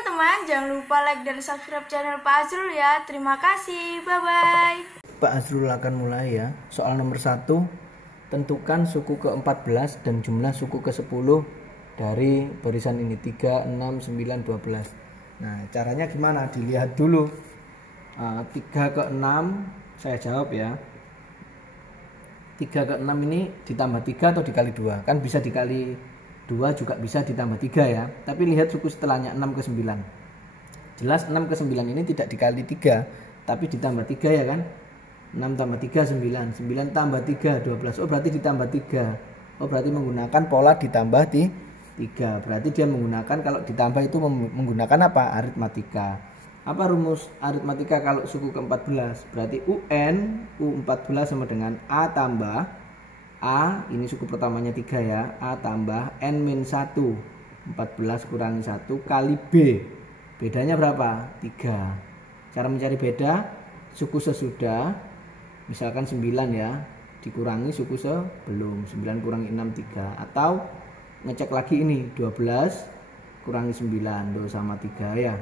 teman-teman, jangan lupa like dan subscribe channel Pak Azrul ya. Terima kasih, bye-bye. Pak Azrul akan mulai ya. Soal nomor 1, tentukan suku ke-14 dan jumlah suku ke-10 dari barisan ini 3, 6, 9, 12. Nah, caranya gimana? Dilihat dulu. 3 ke 6 saya jawab ya. 3 ke 6 ini ditambah 3 atau dikali 2? Kan bisa dikali 2 juga bisa ditambah 3 ya. Tapi lihat suku setelahnya 6 ke 9. Jelas 6 ke 9 ini tidak dikali 3, tapi ditambah 3 ya kan. 6 tambah 3 9, 9 tambah 3 12. Oh berarti ditambah 3. Oh berarti menggunakan pola ditambah 3. Berarti dia menggunakan, kalau ditambah itu menggunakan apa? Aritmatika. Apa rumus aritmatika kalau suku ke-14? Berarti UN U14 sama dengan A tambah A, ini suku pertamanya 3 ya, A tambah N-1 14 kurangi 1 kali B. Bedanya berapa? 3. Cara mencari beda, suku sesudah, misalkan 9 ya, dikurangi suku sebelum, 9 kurangi 6 3. Atau ngecek lagi ini, 12 kurangi 9 sama 3 ya.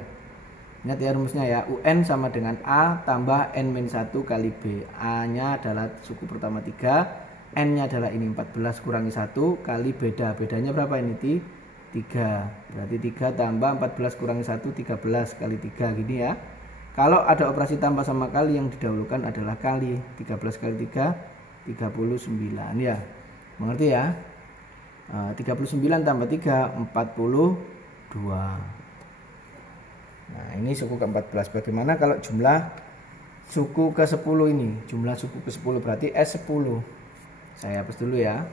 Ingat ya rumusnya ya, UN sama dengan A tambah N-1 kali B. A nya adalah suku pertama 3, N nya adalah ini 14 kurangi 1 kali beda. Bedanya berapa ini? 3. Berarti 3 tambah 14 kurangi 1 13 kali 3 gini ya. Kalau ada operasi tambah sama kali, yang didahulukan adalah kali. 13 kali 3 39 ya. Mengerti ya? 39 tambah 3 42. Nah ini suku ke-14. Bagaimana kalau jumlah suku ke-10 ini? Jumlah suku ke-10 berarti S10. Saya hapus dulu ya.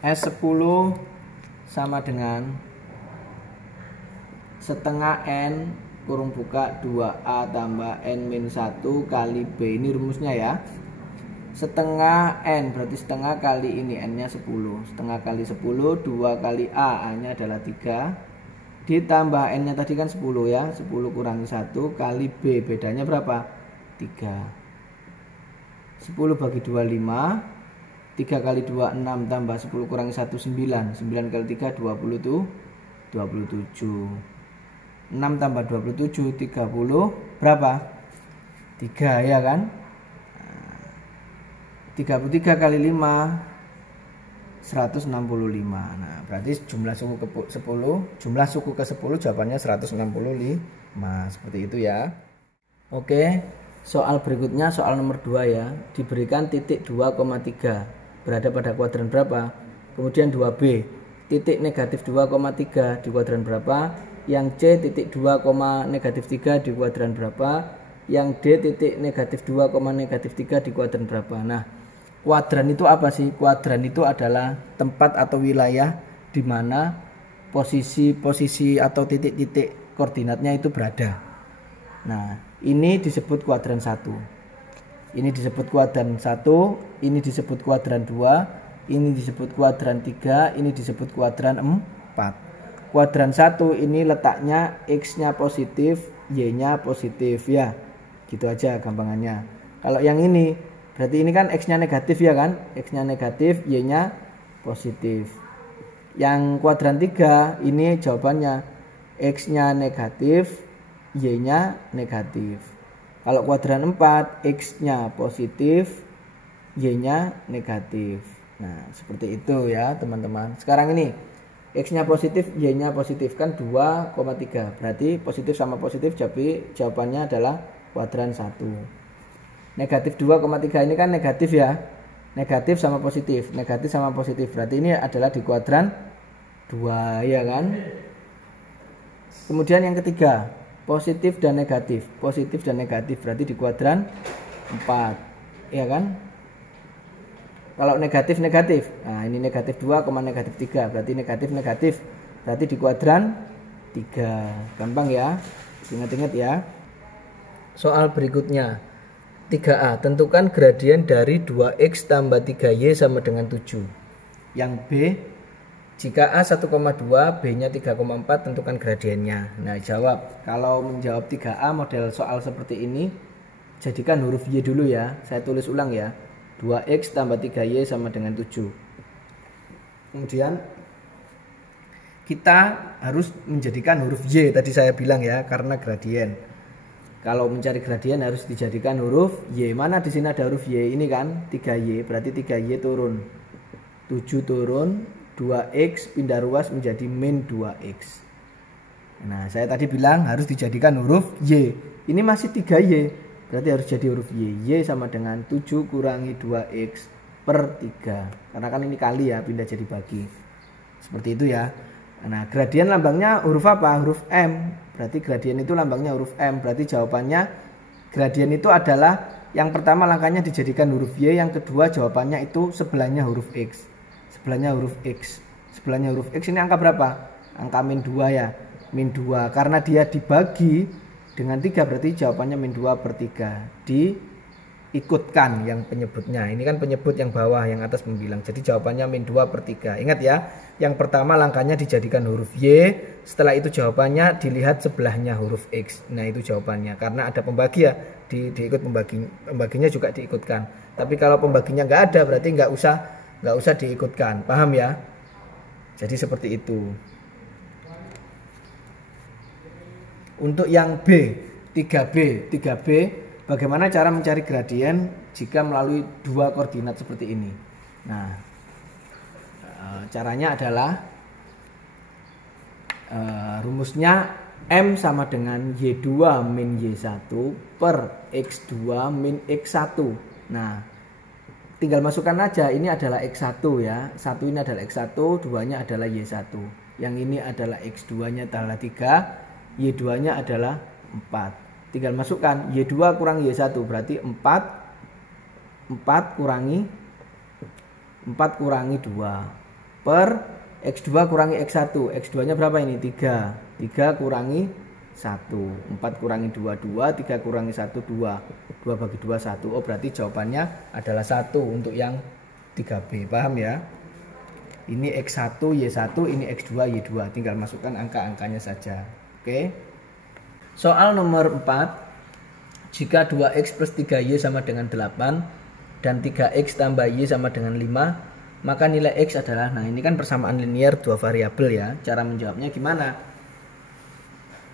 S10 sama dengan setengah N kurung buka 2A tambah N-1 kali B. Ini rumusnya ya. Setengah N berarti setengah kali ini, N nya 10. Setengah kali 10, 2 kali A nya adalah 3, ditambah N nya tadi kan 10 ya, 10 kurangi 1 kali B. Bedanya berapa? 3. 10 bagi 2 5, 3 kali 2 6 tambah 10 kurangi 1 9, 9 kali 3 20 tuh 27. 6 tambah 27 30 berapa? 3 ya kan? 33 kali 5 165. Nah, berarti jumlah suku ke-10, jumlah suku ke-10 jawabannya 165. Seperti itu ya. Oke, soal berikutnya soal nomor 2 ya. Diberikan titik 2,3 berada pada kuadran berapa? Kemudian 2B, titik negatif 2,3 di kuadran berapa? Yang C titik 2,-3 di kuadran berapa? Yang D titik negatif 2,-3 di kuadran berapa? Nah, kuadran itu apa sih? Kuadran itu adalah tempat atau wilayah di mana posisi atau titik-titik koordinatnya itu berada. Nah, ini disebut kuadran 1. Ini disebut kuadran 1, ini disebut kuadran 2, ini disebut kuadran 3, ini disebut kuadran 4. Kuadran 1 ini letaknya X-nya positif, Y-nya positif ya. Gitu aja gampangannya. Kalau yang ini berarti ini kan X-nya negatif ya kan? X-nya negatif, Y-nya positif. Yang kuadran 3 ini jawabannya X-nya negatif, Y-nya negatif. Kalau kuadran 4 X-nya positif, Y-nya negatif. Nah seperti itu ya teman-teman. Sekarang ini X-nya positif, Y-nya positif kan 2,3. Berarti positif sama positif, jadi jawabannya adalah kuadran 1. Negatif 2,3 ini kan negatif ya. Negatif sama positif, negatif sama positif. Berarti ini adalah di kuadran 2 ya kan. Kemudian yang ketiga, positif dan negatif. Positif dan negatif berarti di kuadran 4 ya kan. Kalau negatif-negatif, nah ini negatif 2, negatif 3, berarti negatif-negatif, berarti di kuadran 3. Gampang ya, ingat-ingat ya. Soal berikutnya 3A, tentukan gradien dari 2X tambah 3Y sama dengan 7. Yang B, jika A 1,2, B-nya 3,4, tentukan gradiennya. Nah jawab, kalau menjawab 3A model soal seperti ini, jadikan huruf Y dulu ya. Saya tulis ulang ya, 2X tambah 3Y sama dengan 7. Kemudian kita harus menjadikan huruf Y tadi saya bilang ya, karena gradien. Kalau mencari gradien harus dijadikan huruf Y. Mana di sini ada huruf Y? Ini kan 3Y, berarti 3Y turun. 7 turun, 2X pindah ruas menjadi min 2X. Nah, saya tadi bilang harus dijadikan huruf Y. Ini masih 3Y, berarti harus jadi huruf Y. Y sama dengan 7 kurangi 2X per 3. Karena kan ini kali ya, pindah jadi bagi. Seperti itu ya. Nah, gradien lambangnya huruf apa? Huruf M. Berarti gradien itu lambangnya huruf M. Berarti jawabannya gradien itu adalah yang pertama langkahnya dijadikan huruf Y, yang kedua jawabannya itu sebelahnya huruf X. Sebelahnya huruf X. Sebelahnya huruf X ini angka berapa? Angka min 2 ya. Min 2. Karena dia dibagi dengan 3 berarti jawabannya min 2 per 3. Diikutkan yang penyebutnya. Ini kan penyebut yang bawah, yang atas membilang. Jadi jawabannya min 2 per 3. Ingat ya. Yang pertama langkahnya dijadikan huruf Y, setelah itu jawabannya dilihat sebelahnya huruf X. Nah, itu jawabannya. Karena ada pembagi ya, diikut pembaginya juga diikutkan. Tapi kalau pembaginya nggak ada berarti nggak usah diikutkan. Paham ya? Jadi seperti itu. Untuk yang B, 3B, bagaimana cara mencari gradien jika melalui dua koordinat seperti ini? Nah, caranya adalah rumusnya M sama dengan Y2 min Y1 per X2 min X1. Nah, tinggal masukkan aja, ini adalah X1 ya. 1 ini adalah X1, 2-nya adalah Y1. Yang ini adalah X2-nya adalah 3, Y2-nya adalah 4. Tinggal masukkan Y2 kurang Y1 berarti 4 kurangi 2 per X2 kurangi X1. X2-nya berapa ini? 3 kurangi 1. 4 kurangi 2, 2. 3 kurangi 1, 2. 2 bagi 2, 1. Oh, berarti jawabannya adalah 1 untuk yang 3B. Paham ya? Ini X1, Y1, ini X2, Y2. Tinggal masukkan angka-angkanya saja. Oke. Soal nomor 4. Jika 2X plus 3Y sama dengan 8 dan 3X tambah Y sama dengan 5, maka nilai X adalah, nah ini kan persamaan linear dua variabel ya. Cara menjawabnya gimana?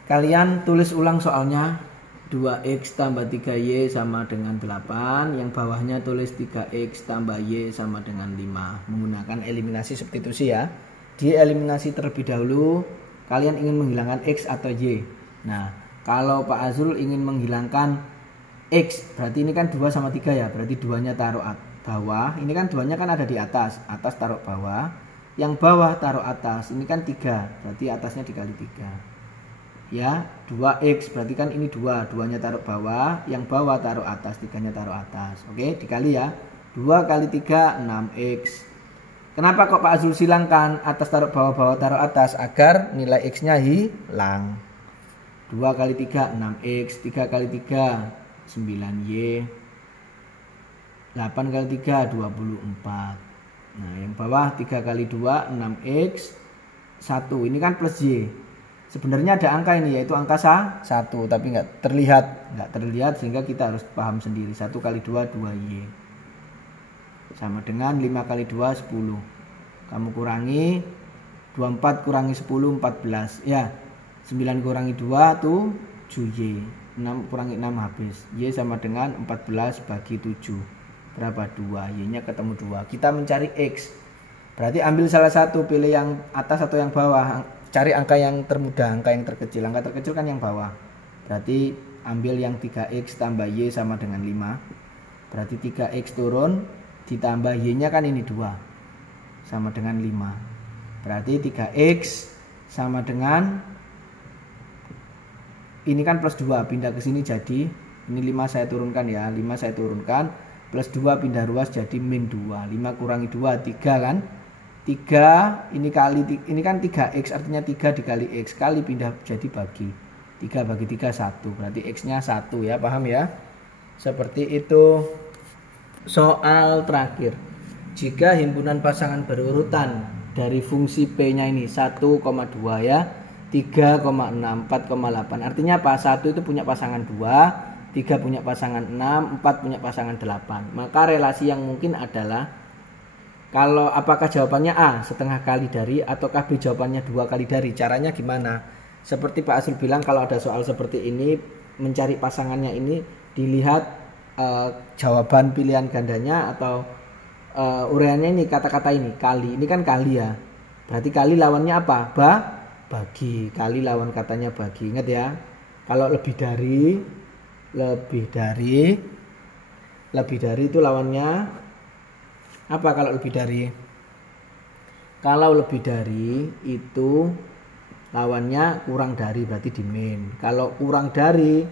Kalian tulis ulang soalnya. 2X tambah 3Y sama dengan 8. Yang bawahnya tulis 3X tambah Y sama dengan 5. Menggunakan eliminasi substitusi ya. Di eliminasi terlebih dahulu, kalian ingin menghilangkan X atau Y. Nah, kalau Pak Azrul ingin menghilangkan X, berarti ini kan 2 sama 3 ya. Berarti 2-nya taruh bawah, ini kan 2-nya kan ada di atas taruh bawah, yang bawah taruh atas, ini kan 3, berarti atasnya dikali 3 ya. 2X berarti kan ini 2-nya taruh bawah, yang bawah taruh atas, 3-nya taruh atas. Oke, dikali ya, 2 kali 3 6X. Kenapa kok Pak Azrul silangkan atas taruh bawah, bawah taruh atas? Agar nilai X-nya hilang. 2 kali 3 6X, 3 kali 3 9Y, 8 kali 3 24. Nah, yang bawah 3 kali 2 6X 1. Ini kan plus Y. Sebenarnya ada angka ini, yaitu angka 1, tapi nggak terlihat sehingga kita harus paham sendiri. 1 kali 2 2Y sama dengan 5 kali 2 10. Kamu kurangi 24 kurangi 10 14 ya. 9 kurangi 2 tuh 7Y. 6 kurangi 6 habis. Y sama dengan 14 bagi 7. Berapa? 2. Y-nya ketemu 2. Kita mencari X. Berarti ambil salah satu, pilih yang atas atau yang bawah. Cari angka yang termudah, angka yang terkecil. Angka terkecil kan yang bawah. Berarti ambil yang 3X tambah Y sama dengan 5. Berarti 3X turun, ditambah Y-nya kan ini 2. Sama dengan 5. Berarti 3X sama dengan, ini kan plus 2. Pindah ke sini jadi, ini 5 saya turunkan ya. 5 saya turunkan. Plus 2 pindah ruas jadi min 2. 5 kurangi 2 3 kan. 3 ini kali, ini kan 3X artinya 3 dikali X kali pindah jadi bagi. 3 bagi 3 1. Berarti X-nya 1 ya. Paham ya? Seperti itu. Soal terakhir. Jika himpunan pasangan berurutan dari fungsi P-nya ini 1,2 ya. 3,6, 4,8. Artinya apa? 1 itu punya pasangan 2. 3 punya pasangan 6, 4 punya pasangan 8. Maka relasi yang mungkin adalah Kalau apakah jawabannya A setengah kali dari ataukah B jawabannya 2 kali dari? Caranya gimana? Seperti Pak Azrul bilang, kalau ada soal seperti ini mencari pasangannya ini dilihat jawaban pilihan gandanya atau uraiannya ini, kata-kata ini kali, ini kan kali ya. Berarti kali lawannya apa? Bagi. Kali lawan katanya bagi. Ingat ya. Kalau lebih dari itu lawannya apa? Kalau lebih dari, kalau lebih dari itu lawannya kurang dari, berarti dimin. Kalau kurang dari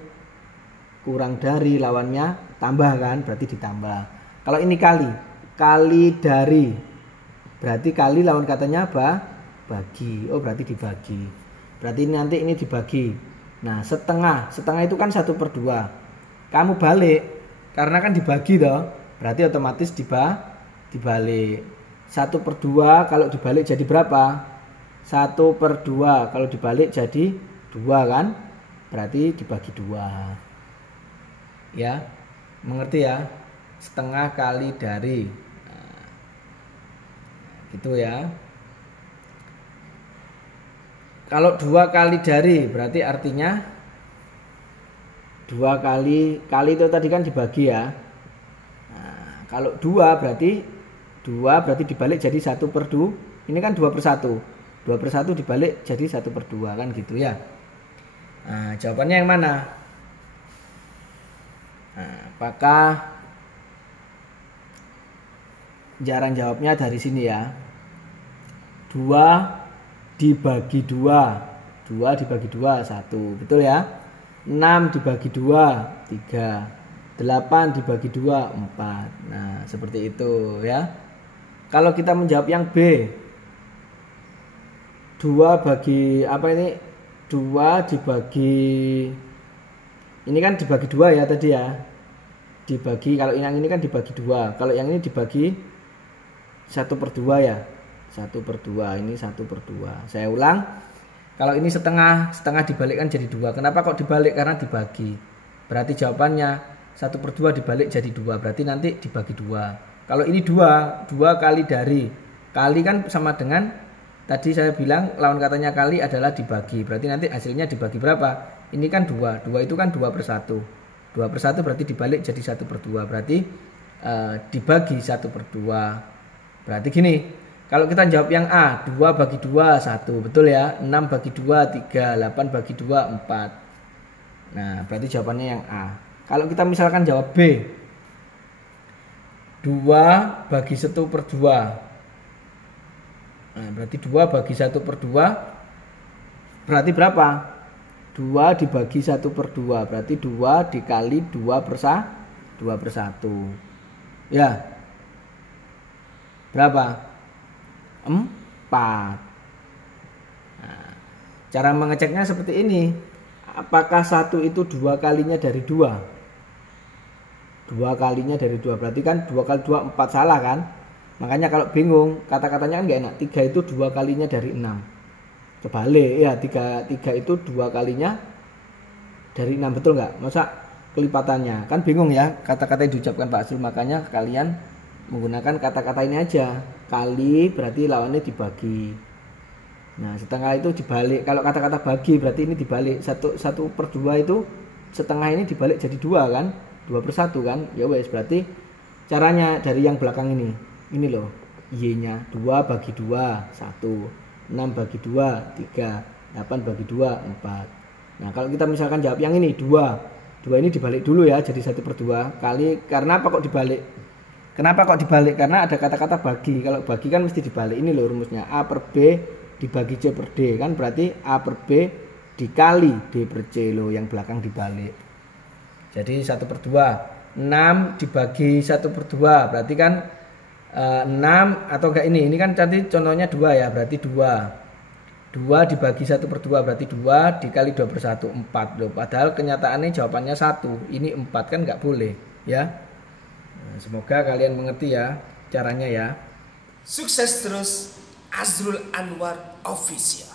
lawannya tambah kan, berarti ditambah. Kalau ini kali dari, berarti kali lawan katanya apa? Bagi. Oh, berarti dibagi. Berarti nanti ini dibagi. Nah, setengah itu kan 1/2. Kamu balik karena kan dibagi toh, berarti otomatis dibalik. 1/2 kalau dibalik jadi berapa? 1/2 kalau dibalik jadi 2 kan? Berarti dibagi 2. Ya, mengerti ya? Setengah kali dari. Nah, gitu ya. Kalau 2 kali dari berarti artinya 2 kali itu tadi kan dibagi ya. Nah, kalau 2 berarti dibalik jadi 1/2. Ini kan 2/1. 2/1 dibalik jadi 1/2 kan gitu ya. Nah, jawabannya yang mana? Nah, apakah jarang jawabnya dari sini ya. 2 dibagi 2. 2 dibagi 2 1. Betul ya? 6 dibagi 2 3. 8 dibagi 2 4. Nah, seperti itu ya. Kalau kita menjawab yang B, 2 bagi apa ini? 2 dibagi, ini kan dibagi 2 ya tadi ya. Dibagi, kalau yang ini kan dibagi 2. Kalau yang ini dibagi 1/2 ya. 1/2, ini 1/2. Saya ulang. Kalau ini setengah dibalikkan jadi 2. Kenapa kok dibalik? Karena dibagi. Berarti jawabannya 1/2 dibalik jadi 2. Berarti nanti dibagi 2. Kalau ini 2 kali dari. Kali kan sama dengan tadi saya bilang lawan katanya kali adalah dibagi. Berarti nanti hasilnya dibagi berapa? Ini kan 2. 2 itu kan 2/1. 2/1 berarti dibalik jadi 1/2. Berarti dibagi 1/2. Berarti gini. Kalau kita jawab yang A, 2 bagi 2 1. Betul ya? 6 bagi 2 3. 8 bagi 2 4. Nah, berarti jawabannya yang A. Kalau kita misalkan jawab B, 2 bagi 1/2. Nah, berarti 2 bagi 1/2 berarti berapa? 2 dibagi 1/2 berarti 2 dikali 2/1. Ya. Berapa? 4. Nah, cara mengeceknya seperti ini. Apakah 1 itu 2 kalinya dari 2? 2 kalinya dari 2 berarti kan 2 kali 2 4, salah kan? Makanya kalau bingung kata-katanya kan gak enak. 3 itu 2 kalinya dari 6. Kebalik ya, 3 itu 2 kalinya dari 6. Betul nggak? Masa kelipatannya kan bingung ya kata-kata yang diucapkan Pak Azrul. Makanya kalian menggunakan kata-kata ini aja. Kali berarti lawannya dibagi. Nah, setengah itu dibalik. Kalau kata-kata bagi berarti ini dibalik. 1/2 itu setengah ini dibalik jadi 2 kan? 2/1 kan? Ya wes, berarti caranya dari yang belakang ini. Ini loh, Y-nya 2 bagi 2 1. 6 bagi 2 3. 8 bagi 2 4. Nah, kalau kita misalkan jawab yang ini 2 ini dibalik dulu ya jadi 1/2 kali. Karena apa kok dibalik? Kenapa kok dibalik? Karena ada kata-kata bagi. Kalau bagi kan mesti dibalik. Ini loh rumusnya. A per B dibagi C per D. Kan berarti A per B dikali D per C loh. Yang belakang dibalik. Jadi 1/2. 6 dibagi 1/2. Berarti kan 6 atau enggak ini. Ini kan tadi contohnya 2 ya. Berarti 2. 2 dibagi 1/2 berarti 2 dikali 2/1 4 loh. Padahal kenyataannya jawabannya 1. Ini 4 kan enggak boleh ya. Nah, semoga kalian mengerti ya caranya ya. Sukses terus, Azrul Anwar Official.